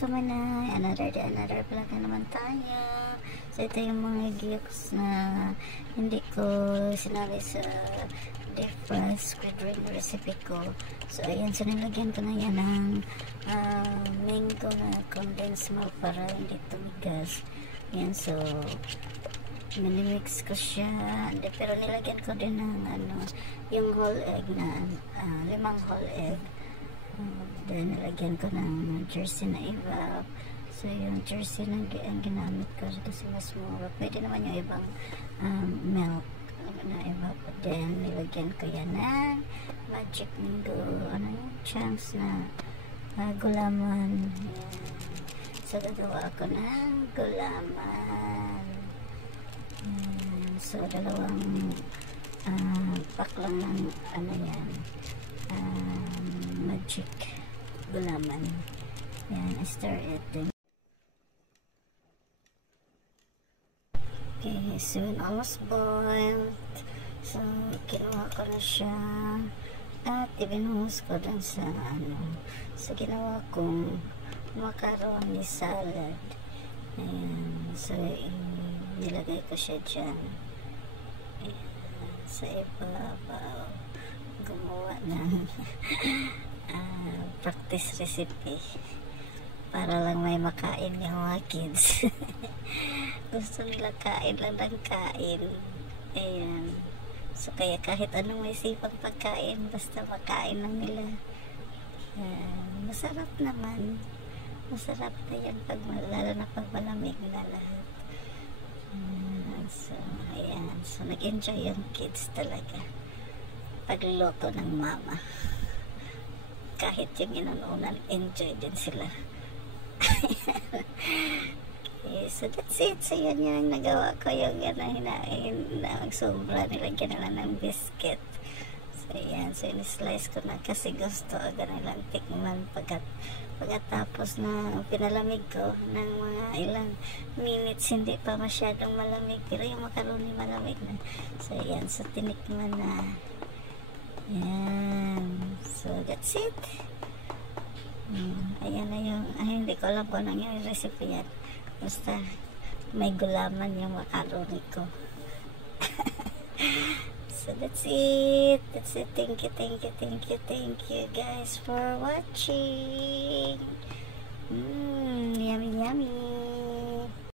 kamanay, another day, another vlog na naman tayo. So ito yung mga gifts na hindi ko sinabi sa different squid ring recipe ko. So ayan, so nilagyan ko na yan ng mango na condensed milk para hindi tumigas. Ayan, so minimix ko siya, pero nilagyan ko din ng yung whole egg na 5 whole egg. Then nilagyan ko ng jersey na evap. So yung jersey na ang ginamit ko kasi mas mura. Pwede naman yung ibang milk na evap. Then nilagyan ko yan ng magic mango chunks na gulaman. So gagawa ako ng gulaman. So dalawang pack lang ng yan, magic gulaman. Yan, stir it. Okay, so almost boiled. So kinuha ko na siya at ibinuhos ko dun sa sa ginawa kong macaroni salad. Ayan, so nilagay ko siya dyan. Ayan, sa ibabaw. Gumawa ng practice recipe para lang may makain yung mga kids. Gusto nila kain lang ng kain. Ayan, so kaya kahit anong may sipang pagkain, basta makain lang nila. Masarap naman. Masarap na yan lalo na pag malamig na lahat. So ayan, so nag-enjoy yung kids talaga pagluto ng mama. Kahit yung inununan, enjoy din sila. Okay, so that's it. So yan yung nagawa ko, yung hinain na sobra, nilagyan na lang ng biscuit. So yan, so in-slice ko na kasi gusto agad nilang tikman pagkatapos na pinalamig ko ng mga ilang minutes, hindi pa masyadong malamig, pero yung macaroni malamig na. So yan, so tinikman na. Yan, so that's it. Ayan na yung hindi ko alam kung ano yung recipe yan, basta may gulaman yung macaroni ko. So that's it. Thank you guys for watching. Yummy.